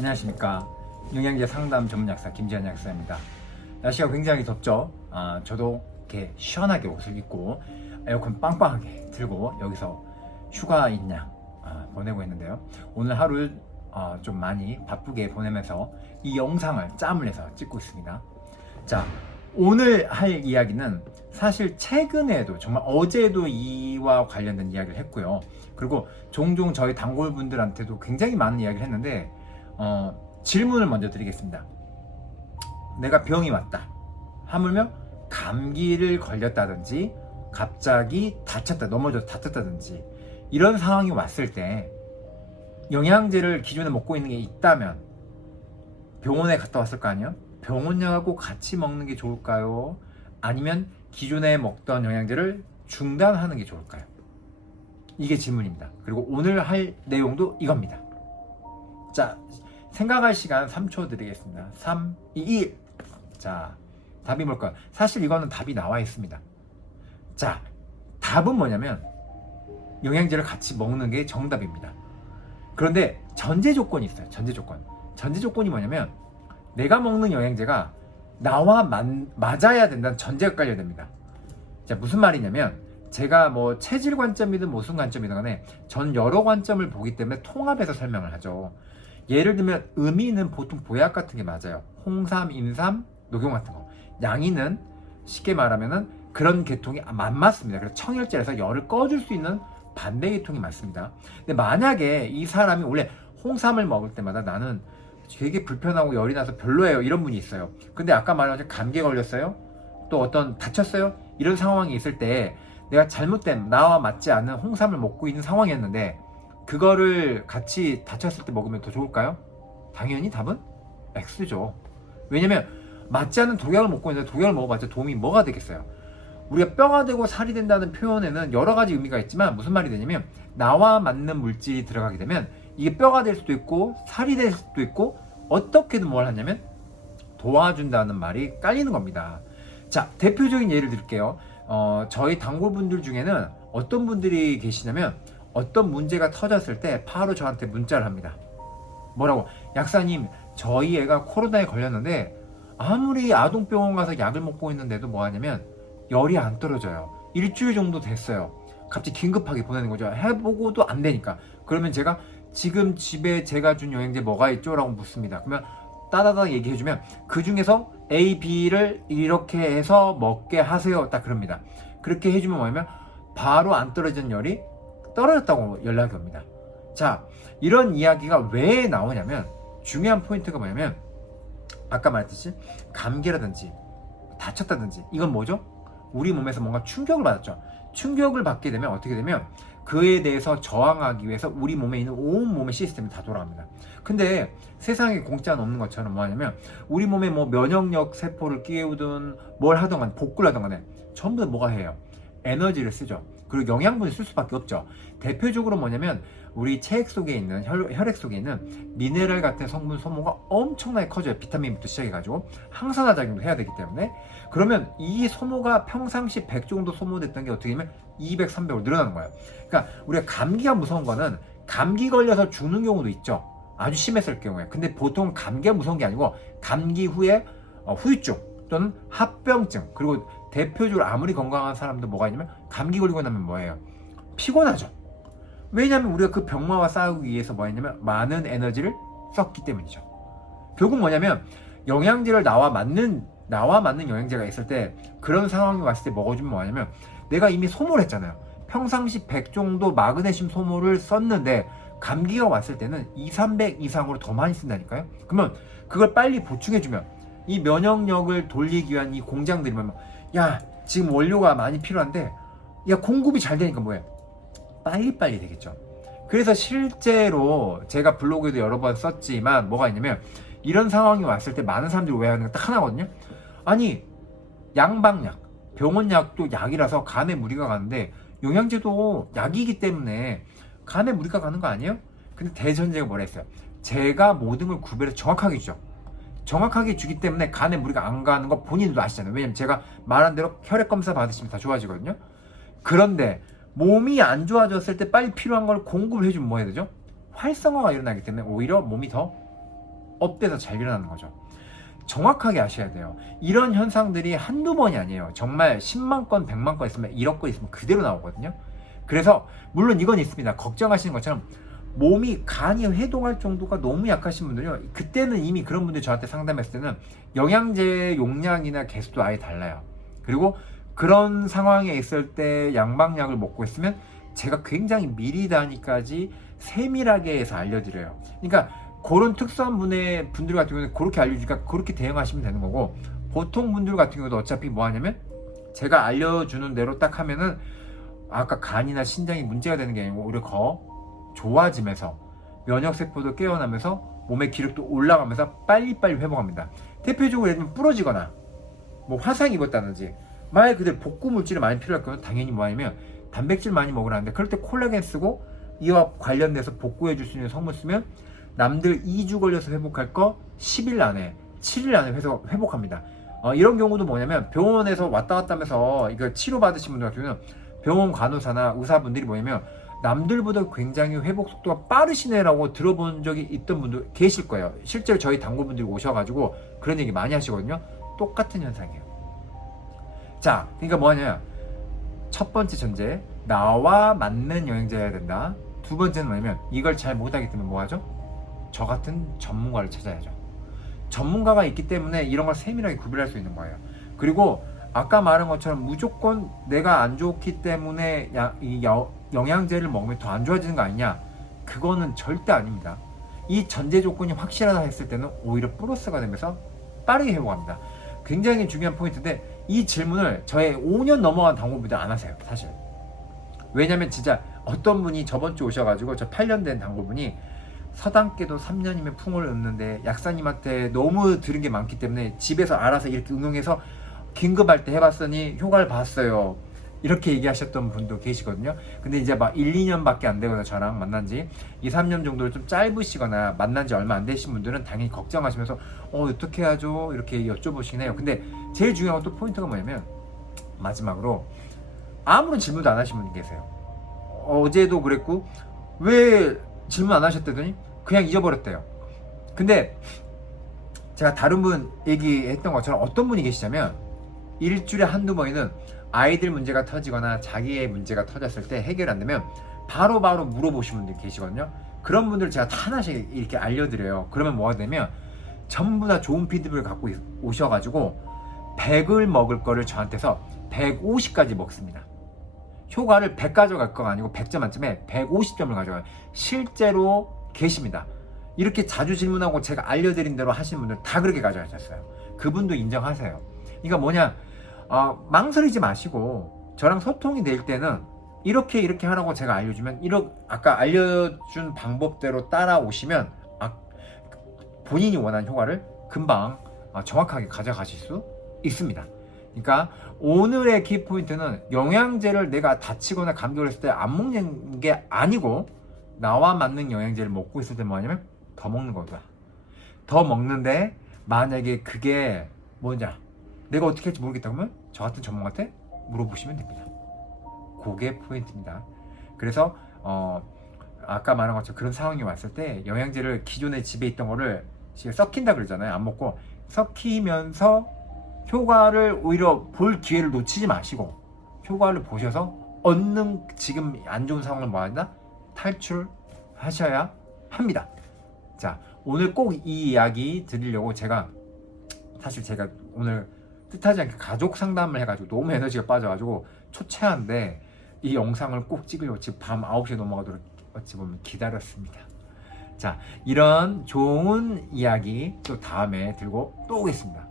안녕하십니까. 영양제 상담 전문 약사 김지한 약사입니다. 날씨가 굉장히 덥죠. 저도 이렇게 시원하게 옷을 입고 에어컨 빵빵하게 틀고 여기서 휴가인 양 보내고 있는데요. 오늘 하루 좀 많이 바쁘게 보내면서 이 영상을 짬을 내서 찍고 있습니다. 자, 오늘 할 이야기는 사실 최근에도 정말 어제도 이와 관련된 이야기를 했고요. 그리고 종종 저희 단골분들한테도 굉장히 많은 이야기를 했는데 질문을 먼저 드리겠습니다. 내가 병이 왔다 하물며 감기를 걸렸다든지 갑자기 다쳤다 넘어져서 다쳤다든지 이런 상황이 왔을 때 영양제를 기존에 먹고 있는 게 있다면 병원에 갔다 왔을 거 아니에요? 병원약하고 같이 먹는 게 좋을까요? 아니면 기존에 먹던 영양제를 중단하는 게 좋을까요? 이게 질문입니다. 그리고 오늘 할 내용도 이겁니다. 자, 생각할 시간 3초 드리겠습니다. 3, 2, 1. 자, 답이 뭘까요? 사실 이거는 답이 나와 있습니다. 자, 답은 뭐냐면 영양제를 같이 먹는 게 정답입니다. 그런데 전제 조건이 있어요. 전제 조건. 전제 조건이 뭐냐면 내가 먹는 영양제가 나와 맞아야 된다는 전제가 깔려야 됩니다. 자, 무슨 말이냐면 제가 뭐 체질 관점이든 무슨 관점이든 간에 전 여러 관점을 보기 때문에 통합해서 설명을 하죠. 예를 들면 음이는 보통 보약 같은 게 맞아요. 홍삼, 인삼, 녹용 같은 거. 양이는 쉽게 말하면은 그런 계통이 안 맞습니다. 그래서 청열제라서 열을 꺼줄 수 있는 반대 계통이 맞습니다. 근데 만약에 이 사람이 원래 홍삼을 먹을 때마다 나는 되게 불편하고 열이 나서 별로예요 이런 분이 있어요. 근데 아까 말한 것처럼 감기에 걸렸어요? 또 어떤 다쳤어요? 이런 상황이 있을 때 내가 잘못된 나와 맞지 않는 홍삼을 먹고 있는 상황이었는데 그거를 같이 다쳤을 때 먹으면 더 좋을까요? 당연히 답은 X죠. 왜냐면 맞지 않는 독약을 먹고 있는데 독약을 먹어봤자 도움이 뭐가 되겠어요? 우리가 뼈가 되고 살이 된다는 표현에는 여러 가지 의미가 있지만 무슨 말이 되냐면 나와 맞는 물질이 들어가게 되면 이게 뼈가 될 수도 있고 살이 될 수도 있고 어떻게든 뭘 하냐면 도와준다는 말이 깔리는 겁니다. 자, 대표적인 예를 드릴게요. 저희 단골분들 중에는 어떤 분들이 계시냐면 어떤 문제가 터졌을 때 바로 저한테 문자를 합니다. 뭐라고? 약사님, 저희 애가 코로나에 걸렸는데 아무리 아동병원 가서 약을 먹고 있는데도 뭐 하냐면 열이 안 떨어져요. 일주일 정도 됐어요. 갑자기 긴급하게 보내는 거죠. 해보고도 안 되니까. 그러면 제가 지금 집에 제가 준 영양제 뭐가 있죠? 라고 묻습니다. 그러면 따다다 얘기해주면 그 중에서 A, B를 이렇게 해서 먹게 하세요. 딱 그럽니다. 그렇게 해주면 뭐냐면 바로 안 떨어지는 열이 떨어졌다고 연락이 옵니다. 자, 이런 이야기가 왜 나오냐면 중요한 포인트가 뭐냐면 아까 말했듯이 감기라든지 다쳤다든지 이건 뭐죠? 우리 몸에서 뭔가 충격을 받았죠. 충격을 받게 되면 어떻게 되면 그에 대해서 저항하기 위해서 우리 몸에 있는 온 몸의 시스템이 다 돌아갑니다. 근데 세상에 공짜는 없는 것처럼 뭐 하냐면 우리 몸에 뭐 면역력 세포를 끼우든 뭘 하든 간에 복구를 하든 간에 전부 다 뭐가 해요? 에너지를 쓰죠. 그리고 영양분을 쓸 수밖에 없죠. 대표적으로 뭐냐면 우리 체액 속에 있는 혈액 속에 있는 미네랄 같은 성분 소모가 엄청나게 커져요. 비타민부터 시작해가지고 항산화 작용도 해야 되기 때문에 그러면 이 소모가 평상시 100 정도 소모됐던 게 어떻게 되면 200, 300으로 늘어나는 거예요. 그러니까 우리가 감기가 무서운 거는 감기 걸려서 죽는 경우도 있죠. 아주 심했을 경우에. 근데 보통 감기가 무서운 게 아니고 감기 후에 후유증 또는 합병증 그리고 대표적으로 아무리 건강한 사람도 뭐가 있냐면 감기 걸리고 나면 뭐예요? 피곤하죠. 왜냐하면 우리가 그 병마와 싸우기 위해서 뭐 했냐면 많은 에너지를 썼기 때문이죠. 결국 뭐냐면 영양제를 나와 맞는 영양제가 있을 때 그런 상황이 왔을 때 먹어주면 뭐냐면 내가 이미 소모를 했잖아요. 평상시 100 정도 마그네슘 소모를 썼는데 감기가 왔을 때는 2, 300 이상으로 더 많이 쓴다니까요. 그러면 그걸 빨리 보충해주면 이 면역력을 돌리기 위한 이 공장들이 뭐 야 지금 원료가 많이 필요한데 야 공급이 잘 되니까 뭐해? 빨리빨리 되겠죠. 그래서 실제로 제가 블로그에도 여러 번 썼지만 뭐가 있냐면 이런 상황이 왔을 때 많은 사람들이 오해하는 게 딱 하나거든요. 아니 양방약, 병원약도 약이라서 간에 무리가 가는데 영양제도 약이기 때문에 간에 무리가 가는 거 아니에요? 근데 대전제가 뭐라 했어요? 제가 모든 걸 구별해서 정확하게 주죠. 정확하게 주기 때문에 간에 무리가 안 가는 거 본인도 아시잖아요. 왜냐면 제가 말한 대로 혈액 검사 받으시면 다 좋아지거든요. 그런데 몸이 안 좋아졌을 때 빨리 필요한 걸 공급을 해주면 뭐 해야 되죠? 활성화가 일어나기 때문에 오히려 몸이 더 업돼서 잘 일어나는 거죠. 정확하게 아셔야 돼요. 이런 현상들이 한두 번이 아니에요. 정말 10만 건, 100만 건 있으면 1억 건 있으면 그대로 나오거든요. 그래서 물론 이건 있습니다. 걱정하시는 것처럼 몸이 간이 회동할 정도가 너무 약하신 분들요, 그때는 이미 그런 분들이 저한테 상담했을 때는 영양제 용량이나 개수도 아예 달라요. 그리고 그런 상황에 있을 때 양방약을 먹고 있으면 제가 굉장히 미리 단위까지 세밀하게 해서 알려드려요. 그러니까 그런 특수한 분들 같은 경우는 그렇게 알려주니까 그렇게 대응하시면 되는 거고, 보통 분들 같은 경우도 어차피 뭐 하냐면 제가 알려주는 대로 딱 하면은 아까 간이나 신장이 문제가 되는 게 아니고 오히려 좋아지면서 면역세포도 깨어나면서 몸의 기력도 올라가면서 빨리빨리 회복합니다. 대표적으로 예를 들면 부러지거나 뭐 화상 입었다든지 말 그대로 복구 물질이 많이 필요할 거면 당연히 뭐 하냐면 단백질 많이 먹으라는데, 그럴 때 콜라겐 쓰고 이와 관련돼서 복구해 줄 수 있는 성분 쓰면 남들 2주 걸려서 회복할 거 10일 안에 7일 안에 회복합니다. 이런 경우도 뭐냐면 병원에서 왔다 갔다 하면서 이거 치료받으신 분들 같은 경우는 병원 간호사나 의사분들이 뭐냐면 남들보다 굉장히 회복 속도가 빠르시네라고 들어본 적이 있던 분들 계실 거예요. 실제로 저희 단골분들이 오셔가지고 그런 얘기 많이 하시거든요. 똑같은 현상이에요. 자, 그러니까 뭐냐, 첫 번째 전제, 나와 맞는 영양제여야 된다. 두 번째는 뭐냐면 이걸 잘 못하기 때문에 뭐하죠? 저 같은 전문가를 찾아야죠. 전문가가 있기 때문에 이런 걸 세밀하게 구별할 수 있는 거예요. 그리고 아까 말한 것처럼 무조건 내가 안 좋기 때문에 영양제를 먹으면 더 안 좋아지는 거 아니냐, 그거는 절대 아닙니다. 이 전제 조건이 확실하다 했을 때는 오히려 플러스가 되면서 빠르게 회복합니다. 굉장히 중요한 포인트인데 이 질문을 저의 5년 넘어간 단골분들 안 하세요, 사실. 왜냐면 진짜 어떤 분이 저번 주 오셔가지고, 저 8년 된 단골분이 서당께도 3년이면 풍을 읊는데 약사님한테 너무 들은 게 많기 때문에 집에서 알아서 이렇게 응용해서 긴급할 때 해봤더니 효과를 봤어요, 이렇게 얘기하셨던 분도 계시거든요. 근데 이제 막 1, 2년밖에 안 되거나 저랑 만난 지 2, 3년 정도를 좀 짧으시거나 만난 지 얼마 안 되신 분들은 당연히 걱정하시면서 어떻게 하죠? 이렇게 여쭤보시긴 해요. 근데 제일 중요한 또 포인트가 뭐냐면, 마지막으로 아무런 질문도 안 하신 분이 계세요. 어제도 그랬고 왜 질문 안 하셨다더니 그냥 잊어버렸대요. 근데 제가 다른 분 얘기했던 것처럼 어떤 분이 계시냐면 일주일에 한두 번이는 아이들 문제가 터지거나 자기의 문제가 터졌을 때 해결 안 되면 바로바로 물어보시는 분들이 계시거든요. 그런 분들 제가 다 하나씩 이렇게 알려드려요. 그러면 뭐가 되면 전부 다 좋은 피드백을 갖고 오셔가지고 100을 먹을 거를 저한테서 150까지 먹습니다. 효과를 100 가져갈 거가 아니고 100점 만점에 150점을 가져가요. 실제로 계십니다. 이렇게 자주 질문하고 제가 알려드린 대로 하시는 분들 다 그렇게 가져가셨어요. 그분도 인정하세요. 그러니까 뭐냐, 망설이지 마시고 저랑 소통이 될 때는 이렇게 하라고 제가 알려주면 아까 알려준 방법대로 따라오시면 본인이 원하는 효과를 금방 정확하게 가져가실 수 있습니다. 그러니까 오늘의 키포인트는 영양제를 내가 다치거나 감기 걸렸을 때 안 먹는 게 아니고 나와 맞는 영양제를 먹고 있을 때 뭐냐면 더 먹는 거다. 더 먹는데 만약에 그게 뭐냐, 내가 어떻게 할지 모르겠다 그러면 저 같은 전문가한테 물어보시면 됩니다. 그게 포인트입니다. 그래서 아까 말한 것처럼 그런 상황이 왔을 때 영양제를 기존에 집에 있던 거를 썩힌다 그러잖아요. 안 먹고 썩히면서 효과를 오히려 볼 기회를 놓치지 마시고 효과를 보셔서 얻는 지금 안 좋은 상황을 뭐 한다? 탈출하셔야 합니다. 자, 오늘 꼭 이 이야기 드리려고 제가 오늘 뜻하지 않게 가족 상담을 해가지고 너무 에너지가 빠져가지고 초췌한데 이 영상을 꼭 찍으려고 지금 밤 9시에 넘어가도록 어찌 보면 기다렸습니다. 자, 이런 좋은 이야기 또 다음에 들고 또 오겠습니다.